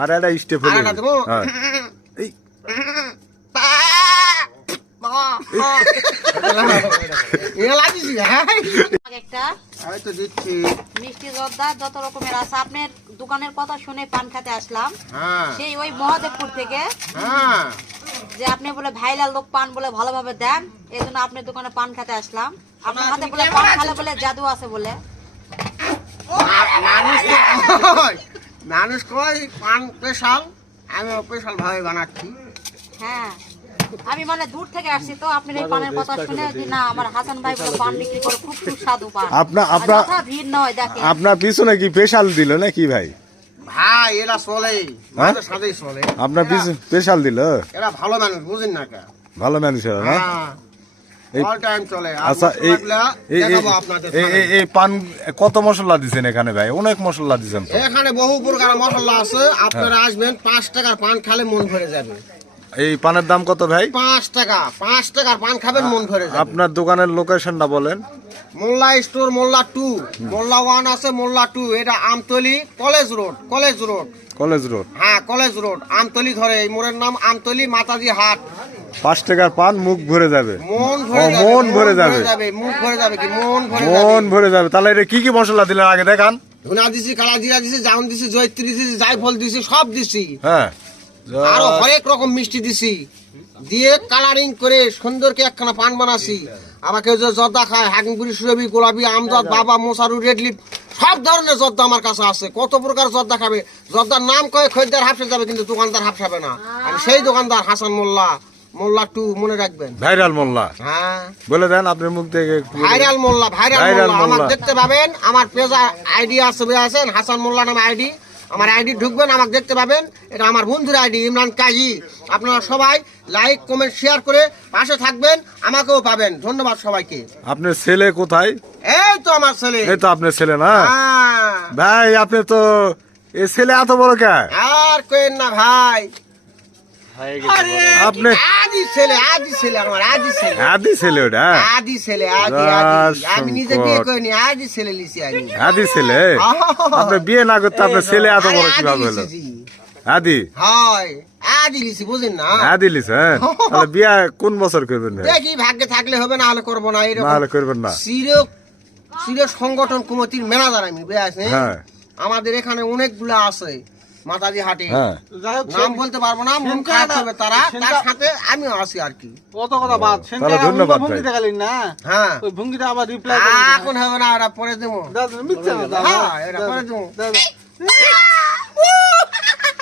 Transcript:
আর একটা স্টেপ হলো আরেকটা দেবো। হ্যাঁ এই এগুলা দিছি, হ্যাঁ? একটা আমি তো দিচ্ছি। মিষ্টি জর্দা যত রকমের আছে আপনার দোকানের কথা শুনে পান খেতে আসলাম হ্যাঁ, সেই ওই মহাদেবপুর থেকে হ্যাঁ। যে আপনি বলে ভাইলাল লোক পান বলে ভালোভাবে দেন এই জন্য আপনার দোকানে পান খেতে আসলাম আপনার হাতে বলে পান খেলে বলে জাদু আছে বলে মানুষ কয় পান স্পেশাল, আমি স্পেশাল ভাবে বানাচ্ছি। হ্যাঁ আমি মানে দূর থেকে আসছি তো আপনার এই পানের কথা শুনে যে না আমার হাসান ভাই বলে পান বিক্রি করে খুব সুস্বাদু পান যথা ভিড় নয় দেখেন আপনার পিছনে কি স্পেশাল দিল নাকি ভাই? ভাই এরা চলে, মাঝে সাথেই চলে। আপনার স্পেশাল দিল? এরা ভালো মানুষ, বুঝেন না কে? ভালো মানুষ না? হ্যাঁ, এই- all time চলে। আর আচ্ছা এই মশলাগুলা দেখাবো আপনাদের সামনে। এই পান কত মশলা দিচ্ছেন এখানে ভাই? অনেক মশলা দিচ্ছেন তো। এখানে বহু প্রকার মশলা আছে, আপনারা আসবেন 5 টাকার পান খেলে মন ভরে যাবে। এই পানের দাম কত ভাই? 5 টাকার পান খাবেন মন ভরে যাবে। আপনার দোকানের লোকেশনটা বলেন। মোল্লা স্টোর, মোল্লা 2, মোল্লা 1 আছে, মোল্লা 2, এটা Amtali college road. College road. হ্যাঁ, কলেজ রোড আমতলি ধরে, এই মোড়ের নাম আমতলি মাতাজি হাট। 5 টাকার পান মুখ ভরে যাবে। মন ভরে যাবে, মন ভরে যাবে। মুখ ভরে যাবে কি মন ভরে যাবে। মন ভরে যাবে। তাহলে এটা কি কি মশলা দিলেন আগে দেখান। ধুনা দিছি, কালা জিরা দিছি, জাম দিছি, জয়ত্রী দিছি, জায়ফল দিছি, সব দিছি। হ্যাঁ আরো হরেক রকম মিষ্টি দিছি, দিয়ে কালারিং করে সুন্দরকে একখানা পান বানাছি। আমাকে যে জর্দা খায়, হাকিমপুরি, সুরভি, গোলাপি, আমজাদ, বাবা, মোসারু, রেডলিপ, সব ধরনের জর্দা আমার কাছে আছে। কত প্রকার জর্দা খাবে, জর্দার নাম কয়ে খরিদ্দার হাফসে যাবে, কিন্তু দোকানদার হাফসাবে না। আমি সেই দোকানদার হাসান মোল্লা, মোল্লা 2, মনে রাখবেন। ভাইরাল মোল্লা হ্যাঁ, বলে দেন আপনার মুখ থেকে একটু বলে দেন। ভাইরাল মোল্লা, ভাইরাল ভাইরাল মোল্লা। আমার মোল্লা। দেখতে পাবেন, আমার পেজ আইডি আছে, বুঝেছেন? হাসান মোল্লা নামে আইডি। আমার আইডি ঢুকবেন, আমাকে দেখতে পাবেন। এটা আমার বন্ধুর আইডি, ইমরান কাজী। আপনারা সবাই লাইক, কমেন্ট, শেয়ার করে পাশে থাকবেন, আমাকেও পাবেন। ধন্যবাদ সবাইকে। আপনার ছেলে কোথায়? এই তো আমার ছেলে। এই তো আপনার ছেলে না হ্যাঁ। ভাই? আপনি তো এই ছেলে এত বড় কে? আর কেন না ভাই, আপনি আদি ছেলে, আমার আদি ছেলে, আদি ছেলে ওটা? আদি ছেলে, আদি। আমি নিজে বিয়ে করিনি, আদি ছেলে লিছি আমি। আদি ছেলে? আপনি বিয়ে না করতে আপনার ছেলে এত বড় আরে কিভাবে আদি হলো? লিছি জি। আদি? হয়, আদি লিছি, বুঝেন না? আদি লিছেন? তাহলে বিয়ে কোন বছর করবেন ভাই? দেখি ভাগ্যে থাকলে হবে, না হলে করবো না। না এরকম হলে করবেন না? চির সংগঠন কমিটির ম্যানেজার আমি, বুঝেছেন? হ্যাঁ আমাদের এখানে অনেকগুলা আছে মাতাজি হাটে। হ্যাঁ নাম বলতে পারবো না, মন খারাপ হবে তারা, তার সাথে আমিও আছি আর কি। কত কথা বাদ তাহলে ধন্যবাদ ভাই। ভঙ্গি দেখালেন না, হ্যাঁ, ওই ভঙ্গিটা আবার রিপ্লাই এখন হবে না, ওরা পরে দেবো। মিথ্যা কথা হ্যাঁ, এটা পরে দেবো।